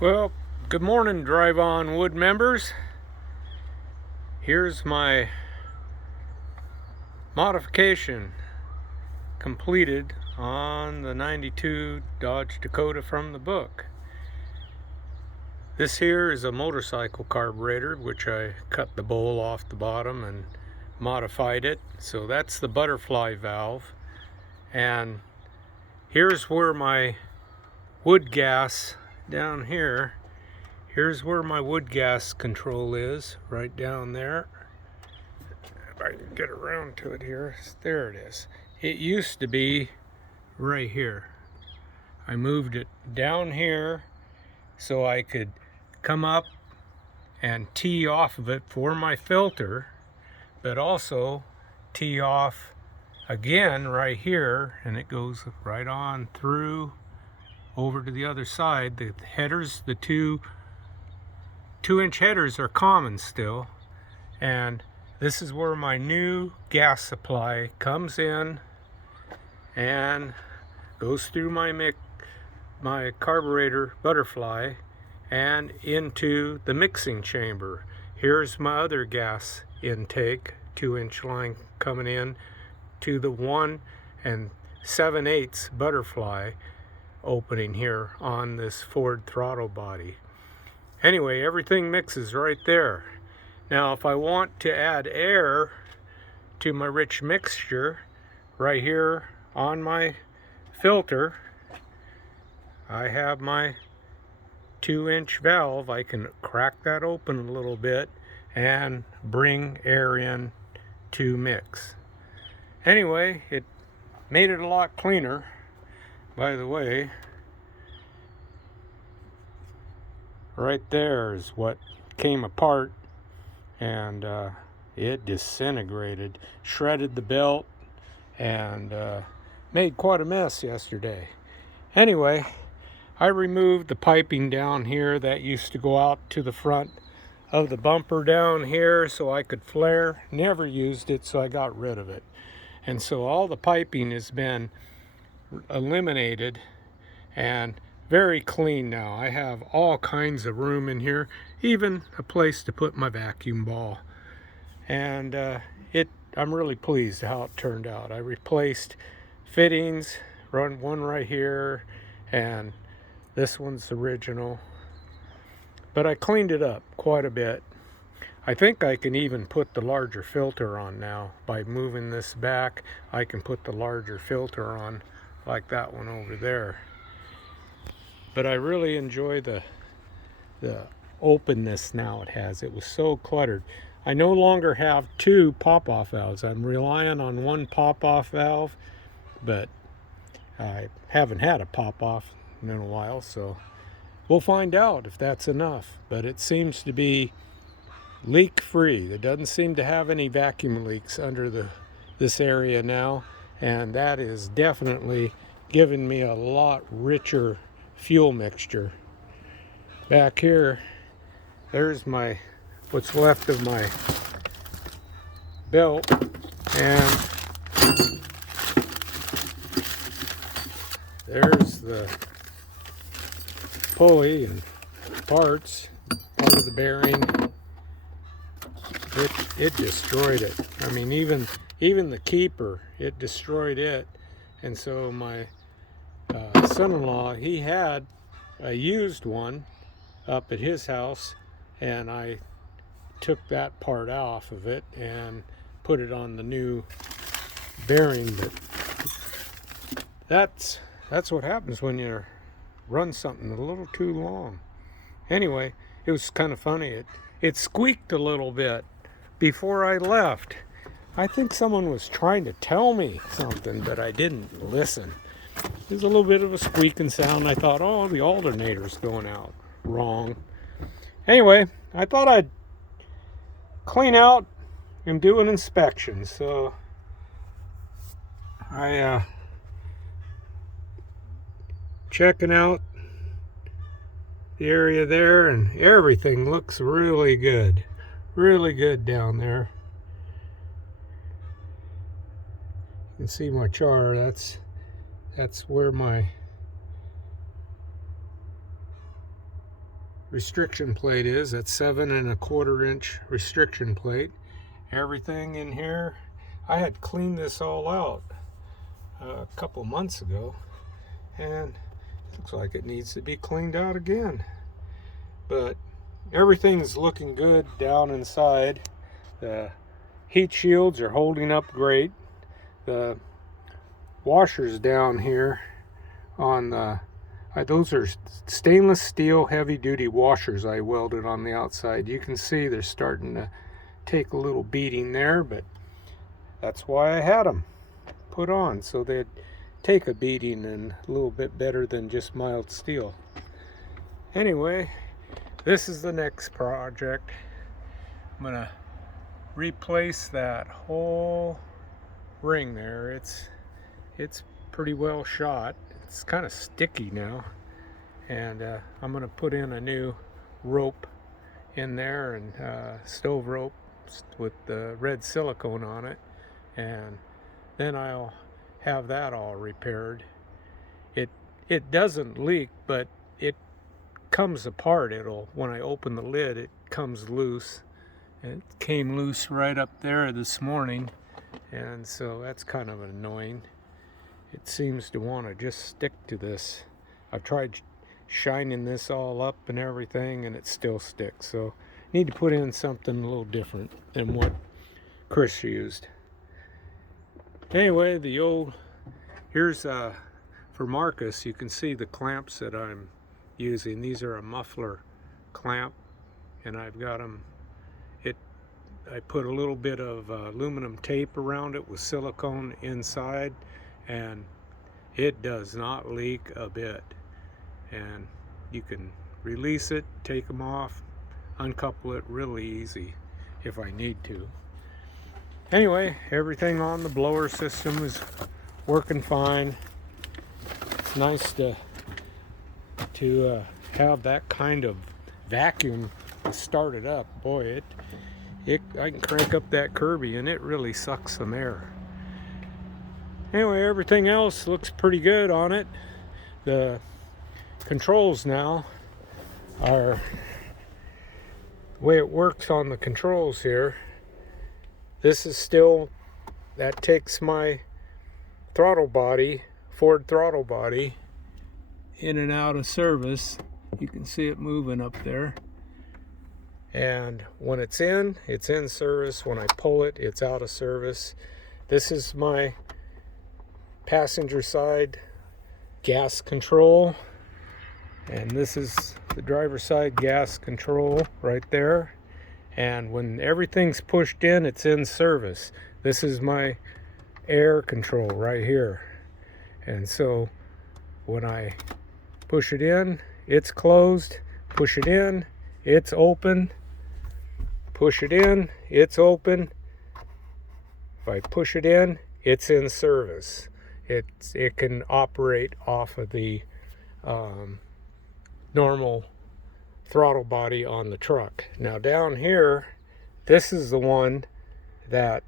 Well, good morning, Drive On Wood members. Here's my modification completed on the 92 Dodge Dakota from the book. This here is a motorcycle carburetor, which I cut the bowl off the bottom and modified it. So that's the butterfly valve. And here's where my wood gas down here. Here's where my wood gas control is, right down there. If I can get around to it here, there it is. It used to be right here. I moved it down here so I could come up and tee off of it for my filter, but also tee off again right here, and it goes right on through over to the other side. The headers, the two-inch headers are common still, and this is where my new gas supply comes in and goes through my carburetor butterfly and into the mixing chamber. Here's my other gas intake, 2-inch line coming in to the 1 7/8 butterfly opening here on this Ford throttle body. Anyway, everything mixes right there. Now, if I want to add air to my rich mixture, right here on my filter, I have my 2-inch valve. I can crack that open a little bit and bring air in to mix. Anyway, it made it a lot cleaner. By the way, right there is what came apart, and it disintegrated, shredded the belt, and made quite a mess yesterday. Anyway, I removed the piping down here that used to go out to the front of the bumper down here so I could flare. Never used it, so I got rid of it. And so all the piping has been eliminated and very clean now. I have all kinds of room in here, even a place to put my vacuum ball. And I'm really pleased how it turned out. I replaced fittings, one right here, and this one's original. But I cleaned it up quite a bit. I think I can even put the larger filter on now. By moving this back, I can put the larger filter on, like that one over there. But I really enjoy the openness now it has. It was so cluttered. I no longer have two pop-off valves. I'm relying on one pop-off valve, but I haven't had a pop-off in a while, so we'll find out if that's enough. But it seems to be leak-free. It doesn't seem to have any vacuum leaks under this area now, and that is definitely giving me a lot richer fuel mixture. Back here, there's what's left of my belt, and there's the pulley and parts, part of the bearing. It destroyed it. I mean, even the keeper, it destroyed it. And so my son-in-law, he had a used one up at his house, and I took that part off of it and put it on the new bearing. But that's what happens when you run something a little too long. Anyway, it was kind of funny. It squeaked a little bit before I left. I think someone was trying to tell me something, but I didn't listen. There's a little bit of a squeaking sound. I thought, oh, the alternator's going out. Wrong. Anyway, I thought I'd clean out and do an inspection. So I checking out the area there, and everything looks really good. Really good down there. You can see my char. That's where my restriction plate is. That 7¼ inch restriction plate. Everything in here, I had cleaned this all out a couple months ago, and it looks like it needs to be cleaned out again. But everything's looking good down inside. The heat shields are holding up great. The washers down here on the those are stainless steel heavy-duty washers I welded on the outside. You can see they're starting to take a little beating there, but that's why I had them put on, so they'd take a beating and a little bit better than just mild steel. Anyway, this is the next project. I'm gonna replace that whole ring there. It's pretty well shot. It's kind of sticky now, and I'm gonna put in a new rope in there, and stove rope with the red silicone on it, and then I'll have that all repaired. It doesn't leak, but it comes apart. When I open the lid, it comes loose. It came loose right up there this morning, and so that's kind of annoying. It seems to want to just stick to this. I've tried shining this all up and everything, and it still sticks. So need to put in something a little different than what Chris used. Anyway, here's for Marcus. You can see the clamps that I'm using. These are a muffler clamp, and I've got them. I put a little bit of aluminum tape around it with silicone inside, and it does not leak a bit. And you can release it, take them off, uncouple it really easy if I need to. Anyway, everything on the blower system is working fine. It's nice to have that kind of vacuum to start it up. Boy, I can crank up that Kirby and it really sucks some air. Anyway, everything else looks pretty good on it. The controls now are the way it works on the controls here. This is still, that takes my throttle body, Ford throttle body, in and out of service. You can see it moving up there. And when it's in service. When I pull it, it's out of service. This is my passenger side gas control, and this is the driver's side gas control right there. And when everything's pushed in, it's in service. This is my air control right here. And so when I push it in, it's closed. Push it in, it's open. Push it in, it's open. If I push it in, it's in service. It can operate off of the normal throttle body on the truck. Now down here, this is the one that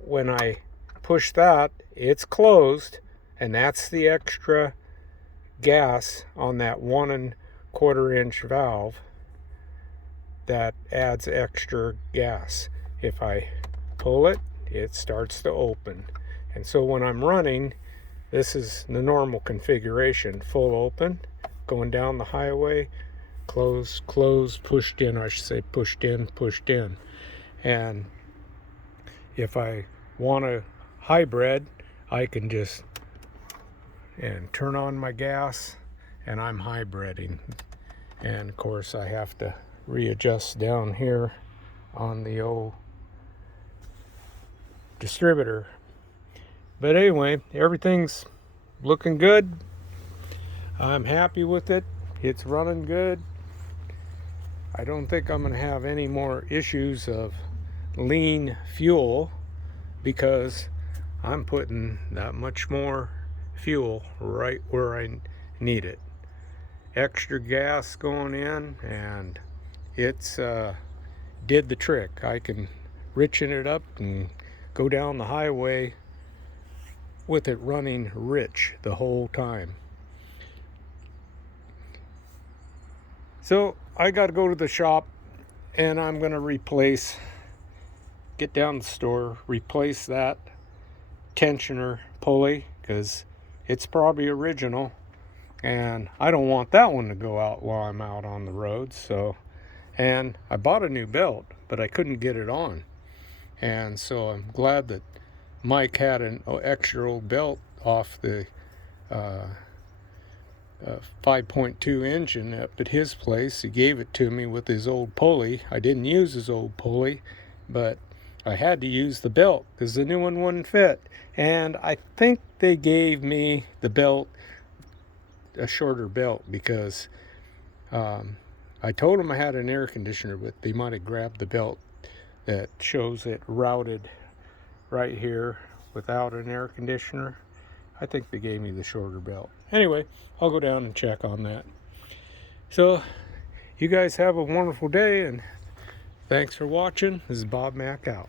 when I push that, it's closed, and that's the extra gas on that 1¼ inch valve that adds extra gas. If I pull it, it starts to open. And so when I'm running, this is the normal configuration. Full open, going down the highway, close, close, pushed in, I should say pushed in, pushed in. And if I want a hybrid, I can just turn on my gas, and I'm hybriding. And of course I have to readjust down here on the old distributor. But anyway, everything's looking good. I'm happy with it. It's running good. I don't think I'm going to have any more issues of lean fuel, because I'm putting that much more fuel right where I need it. Extra gas going in, and it's did the trick. I can richen it up and go down the highway with it running rich the whole time. So I got to go to the shop, and I'm going to get down to the store, replace that tensioner pulley, because it's probably original, and I don't want that one to go out while I'm out on the road. So, and I bought a new belt, but I couldn't get it on, and so I'm glad that Mike had an extra old belt off the 5.2 engine up at his place. He gave it to me with his old pulley. I didn't use his old pulley, but I had to use the belt because the new one wouldn't fit. And I think they gave me the belt, a shorter belt, because I told them I had an air conditioner, but they might have grabbed the belt that shows it routed right here without an air conditioner. I think they gave me the shorter belt. Anyway, I'll go down and check on that. So, you guys have a wonderful day, and thanks for watching. This is Bob Mack out.